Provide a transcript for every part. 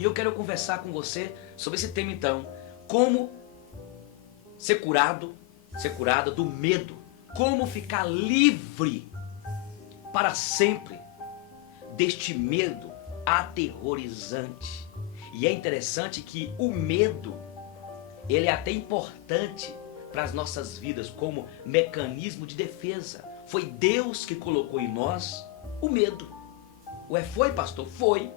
E eu quero conversar com você sobre esse tema então. Como ser curada do medo. Como ficar livre para sempre deste medo aterrorizante. E é interessante que o medo, ele é até importante para as nossas vidas como mecanismo de defesa. Foi Deus que colocou em nós o medo. Ué, foi, pastor? Foi.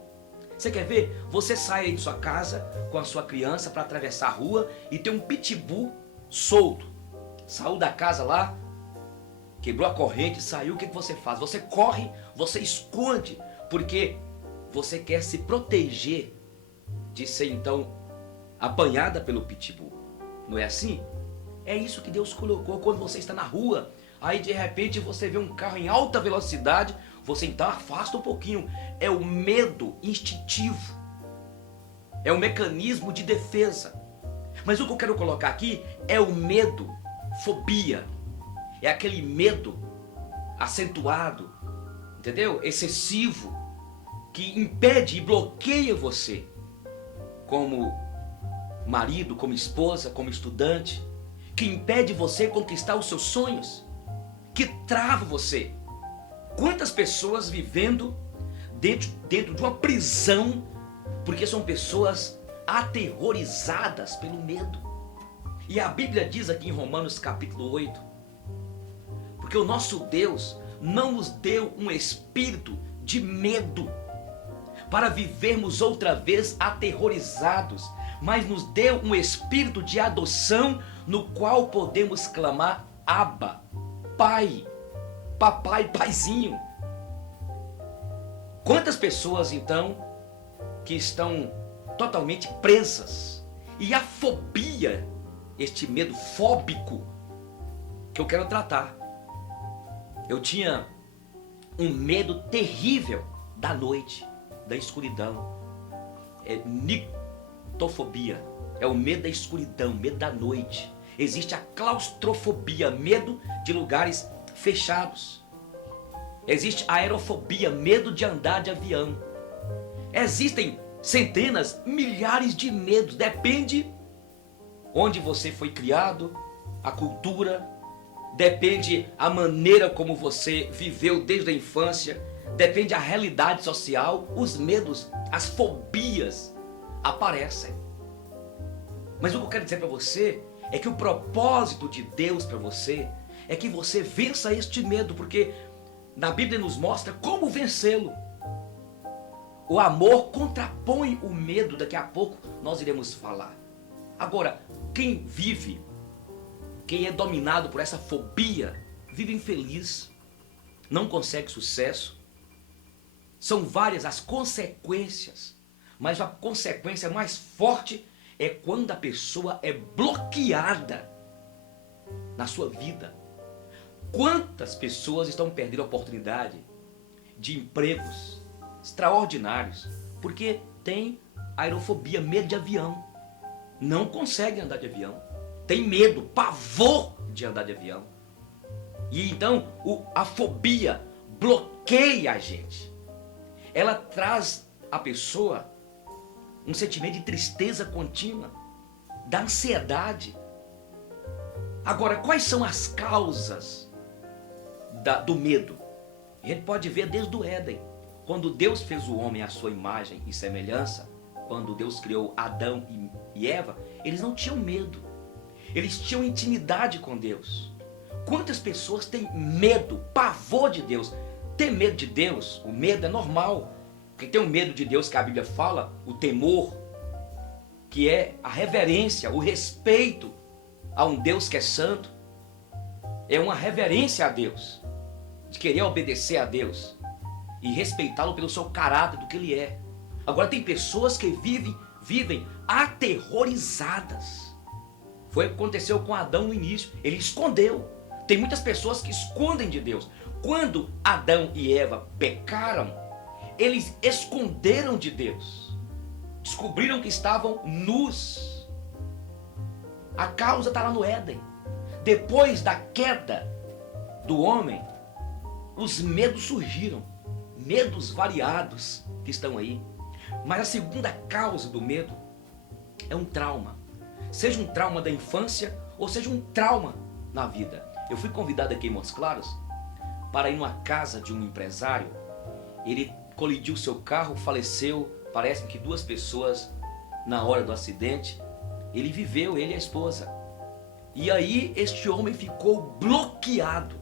Você quer ver? Você sai aí de sua casa com a sua criança para atravessar a rua e tem um pitbull solto. Saiu da casa lá, quebrou a corrente, saiu, o que você faz? Você corre, você esconde, porque você quer se proteger de ser então apanhada pelo pitbull. Não é assim? É isso que Deus colocou quando você está na rua. Aí de repente você vê um carro em alta velocidade, você então afasta um pouquinho. É o medo instintivo. É o mecanismo de defesa. Mas o que eu quero colocar aqui é o medo, fobia. É aquele medo acentuado, entendeu? Excessivo, que impede e bloqueia você como marido, como esposa, como estudante, que impede você conquistar os seus sonhos, que trava você. Quantas pessoas vivendo dentro de uma prisão, porque são pessoas aterrorizadas pelo medo. E a Bíblia diz aqui em Romanos capítulo 8, porque o nosso Deus não nos deu um espírito de medo, para vivermos outra vez aterrorizados, mas nos deu um espírito de adoção, no qual podemos clamar Abba, Pai, Papai, Paizinho. Quantas pessoas então que estão totalmente presas, e a fobia, este medo fóbico que eu quero tratar. Eu tinha um medo terrível da noite, da escuridão. É nictofobia, é o medo da escuridão, medo da noite. Existe a claustrofobia, medo de lugares fechados. Existe a aerofobia, medo de andar de avião. Existem centenas, milhares de medos, depende onde você foi criado, a cultura, depende a maneira como você viveu desde a infância, depende a realidade social, os medos, as fobias aparecem. Mas o que eu quero dizer para você é que o propósito de Deus para você é que você vença este medo, porque na Bíblia nos mostra como vencê-lo. O amor contrapõe o medo, daqui a pouco nós iremos falar. Agora, quem vive, quem é dominado por essa fobia, vive infeliz, não consegue sucesso. São várias as consequências, mas a consequência mais forte é quando a pessoa é bloqueada na sua vida. Quantas pessoas estão perdendo a oportunidade de empregos extraordinários porque tem aerofobia, medo de avião, não consegue andar de avião, tem medo, pavor de andar de avião, e então a fobia bloqueia a gente. Ela traz à pessoa um sentimento de tristeza contínua, da ansiedade. Agora, quais são as causas do medo? A gente pode ver desde o Éden. Quando Deus fez o homem à sua imagem e semelhança, quando Deus criou Adão e Eva, eles não tinham medo. Eles tinham intimidade com Deus. Quantas pessoas têm medo, pavor de Deus? Ter medo de Deus, o medo é normal. Porque tem o medo de Deus que a Bíblia fala, o temor, que é a reverência, o respeito a um Deus que é santo. É uma reverência a Deus, de querer obedecer a Deus e respeitá-lo pelo seu caráter, do que ele é. Agora tem pessoas que vivem aterrorizadas. Foi o que aconteceu com Adão no início. Ele escondeu. Tem muitas pessoas que escondem de Deus. Quando Adão e Eva pecaram, eles esconderam de Deus. Descobriram que estavam nus. A causa está lá no Éden. Depois da queda do homem, os medos surgiram. Medos variados que estão aí. Mas a segunda causa do medo é um trauma. Seja um trauma da infância ou seja um trauma na vida. Eu fui convidado aqui em Montes Claros para ir numa casa de um empresário. Ele colidiu seu carro, faleceu, parece que 2 pessoas na hora do acidente. Ele viveu, ele e a esposa. E aí este homem ficou bloqueado,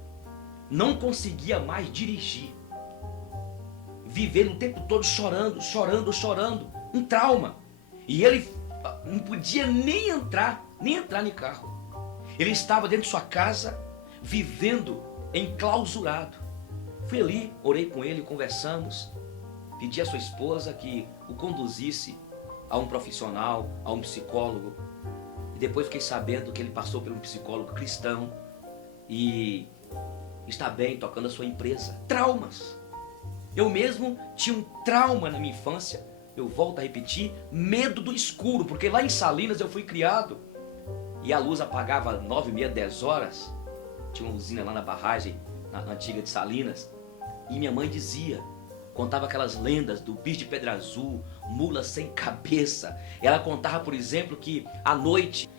não conseguia mais dirigir, vivendo o tempo todo chorando, chorando, chorando, um trauma. E ele não podia nem entrar no carro. Ele estava dentro de sua casa, vivendo enclausurado. Fui ali, orei com ele, conversamos, pedi à sua esposa que o conduzisse a um profissional, a um psicólogo. E depois fiquei sabendo que ele passou por um psicólogo cristão e está bem, tocando a sua empresa. Traumas. Eu mesmo tinha um trauma na minha infância. Eu volto a repetir, medo do escuro, porque lá em Salinas eu fui criado e a luz apagava 9h30, 10 horas. Tinha uma usina lá na barragem, na antiga de Salinas, e minha mãe dizia, contava aquelas lendas do bicho de pedra azul, mula sem cabeça. Ela contava, por exemplo, que à noite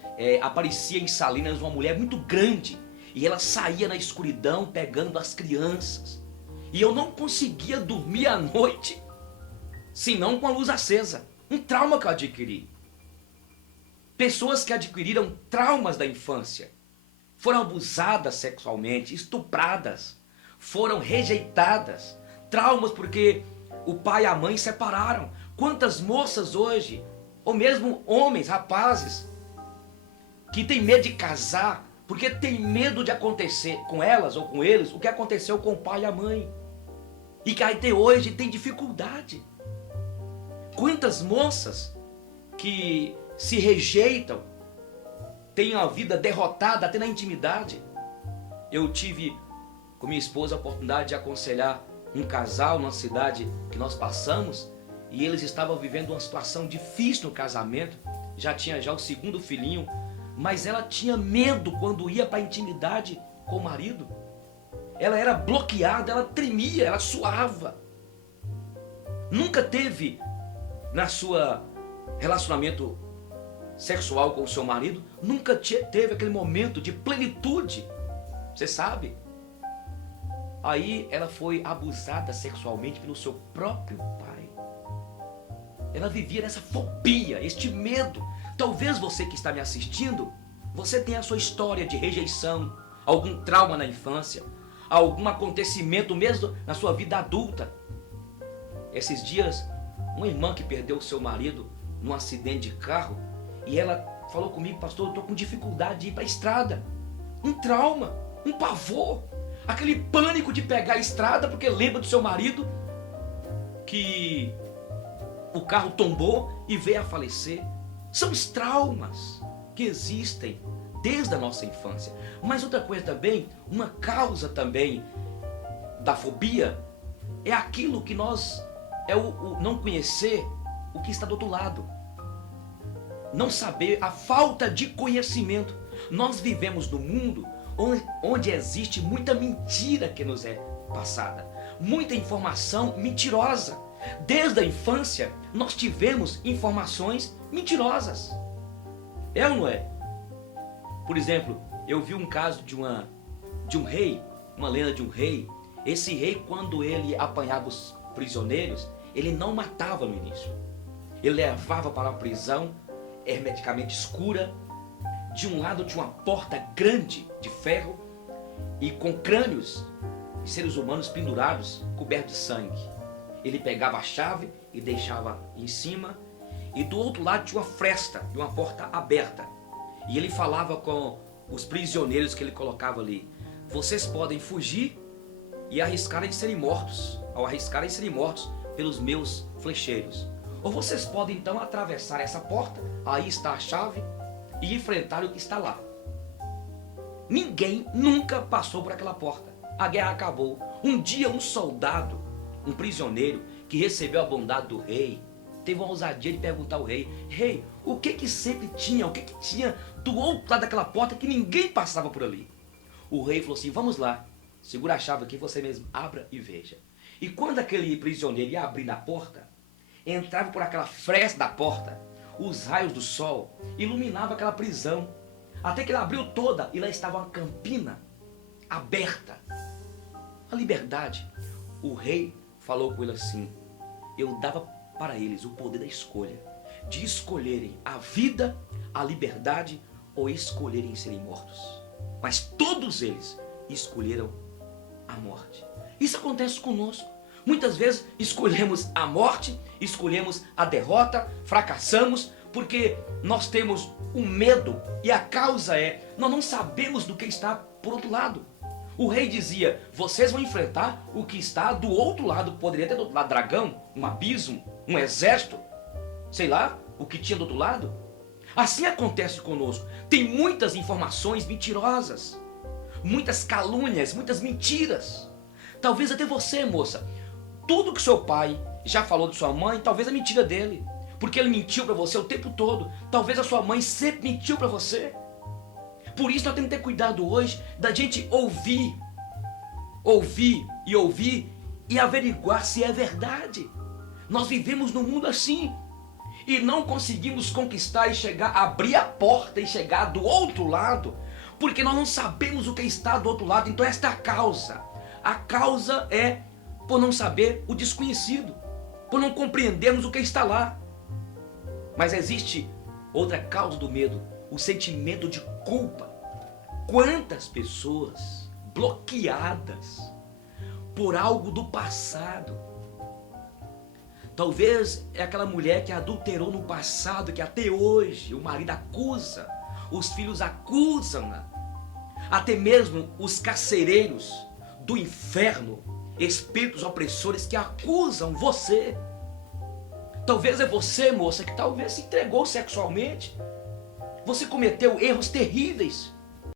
aparecia em Salinas uma mulher muito grande e ela saía na escuridão pegando as crianças. E eu não conseguia dormir à noite senão com a luz acesa. Um trauma que eu adquiri. Pessoas que adquiriram traumas da infância, foram abusadas sexualmente, estupradas, foram rejeitadas. Traumas porque o pai e a mãe separaram. Quantas moças hoje, ou mesmo homens, rapazes, que têm medo de casar, porque tem medo de acontecer com elas ou com eles o que aconteceu com o pai e a mãe. E que até hoje tem dificuldade. Quantas moças que se rejeitam, têm a vida derrotada até na intimidade. Eu tive com minha esposa a oportunidade de aconselhar um casal numa cidade que nós passamos, e eles estavam vivendo uma situação difícil no casamento, já tinha o 2º filhinho, mas ela tinha medo quando ia para a intimidade com o marido. Ela era bloqueada, ela tremia, ela suava. Nunca teve na sua relacionamento sexual com o seu marido, nunca teve aquele momento de plenitude, você sabe? Aí ela foi abusada sexualmente pelo seu próprio pai. Ela vivia nessa fobia, este medo. Talvez você que está me assistindo, você tenha a sua história de rejeição, algum trauma na infância, algum acontecimento mesmo na sua vida adulta. Esses dias, uma irmã que perdeu o seu marido num acidente de carro, e ela falou comigo, pastor, eu estou com dificuldade de ir para a estrada. Um trauma, um pavor, aquele pânico de pegar a estrada porque lembra do seu marido que o carro tombou e veio a falecer. São os traumas que existem desde a nossa infância. Mas outra coisa também, uma causa também da fobia é aquilo que nós, o não conhecer o que está do outro lado. Não saber, a falta de conhecimento. Nós vivemos num mundo onde existe muita mentira que nos é passada, muita informação mentirosa. Desde a infância nós tivemos informações mentirosas. É ou não é? Por exemplo, eu vi um caso de um rei, uma lenda de um rei. Esse rei, quando ele apanhava os prisioneiros, ele não matava no início. Ele levava para a prisão hermeticamente escura. De um lado tinha uma porta grande de ferro e com crânios de seres humanos pendurados, cobertos de sangue. Ele pegava a chave e deixava em cima, e do outro lado tinha uma fresta de uma porta aberta. E ele falava com os prisioneiros que ele colocava ali: vocês podem fugir e arriscarem de serem mortos, ao arriscarem de serem mortos pelos meus flecheiros. Ou vocês podem então atravessar essa porta, aí está a chave, e enfrentar o que está lá. Ninguém nunca passou por aquela porta. A guerra acabou. Um dia um soldado, um prisioneiro que recebeu a bondade do rei, teve uma ousadia de perguntar ao rei: rei, o que sempre tinha, o que tinha do outro lado daquela porta que ninguém passava por ali? O rei falou assim: vamos lá, segura a chave aqui, você mesmo abra e veja. E quando aquele prisioneiro ia abrir a porta, entrava por aquela fresta da porta, os raios do sol iluminavam aquela prisão, até que ela abriu toda e lá estava uma campina aberta. A liberdade. O rei falou com ele assim: eu dava para eles o poder da escolha, de escolherem a vida, a liberdade ou escolherem serem mortos. Mas todos eles escolheram a morte. Isso acontece conosco. Muitas vezes escolhemos a morte, escolhemos a derrota, fracassamos, porque nós temos um medo e a causa é, nós não sabemos do que está por outro lado. O rei dizia, vocês vão enfrentar o que está do outro lado. Poderia ter do outro lado dragão, um abismo, um exército, sei lá, o que tinha do outro lado. Assim acontece conosco. Tem muitas informações mentirosas, muitas calúnias, muitas mentiras. Talvez até você, moça, tudo que seu pai já falou de sua mãe, talvez é mentira dele, porque ele mentiu para você o tempo todo. Talvez a sua mãe sempre mentiu para você. Por isso nós temos que ter cuidado hoje da gente ouvir e averiguar se é verdade. Nós vivemos num mundo assim e não conseguimos conquistar e chegar, abrir a porta e chegar do outro lado, porque nós não sabemos o que está do outro lado. Então esta é a causa. A causa é por não saber o desconhecido, por não compreendermos o que está lá. Mas existe outra causa do medo, o sentimento de culpa. Quantas pessoas bloqueadas por algo do passado. Talvez é aquela mulher que adulterou no passado, que até hoje o marido acusa, os filhos acusam-na. Até mesmo os carcereiros do inferno, espíritos opressores que acusam você. Talvez é você, moça, que talvez se entregou sexualmente. Você cometeu erros terríveis.